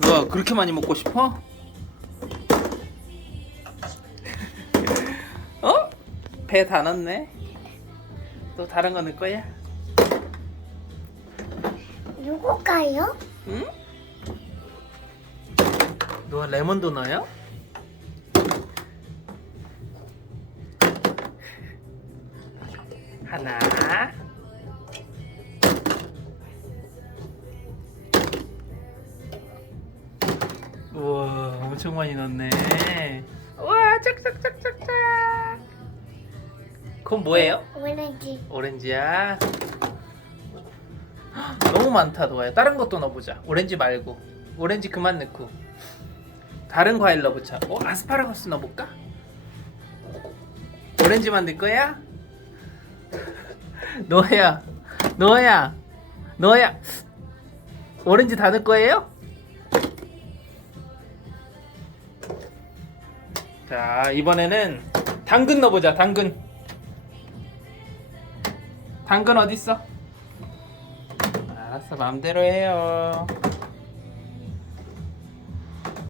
너 그렇게 많이 먹고 싶어? 어? 배 다 넣네. 또 다른 거 넣을 거야? 요거가요? 응? 너 레몬도 넣어요? 하나. 우와, 엄청 많이 넣네. 우와, 짝짝짝짝짝. 그건 뭐예요? 오렌지. 오렌지야. 헉, 너무 많다 도아야. 다른 것도 넣어보자. 오렌지 말고. 오렌지 그만 넣고. 다른 과일 넣어보자. 어 아스파라거스 넣어볼까? 오렌지만 넣을 거야? 너야, 너야, 너야. 오렌지 다 넣을 거예요? 자 이번에는 당근 넣어보자. 당근. 당근 어디 있어? 알았어 마음대로 해요.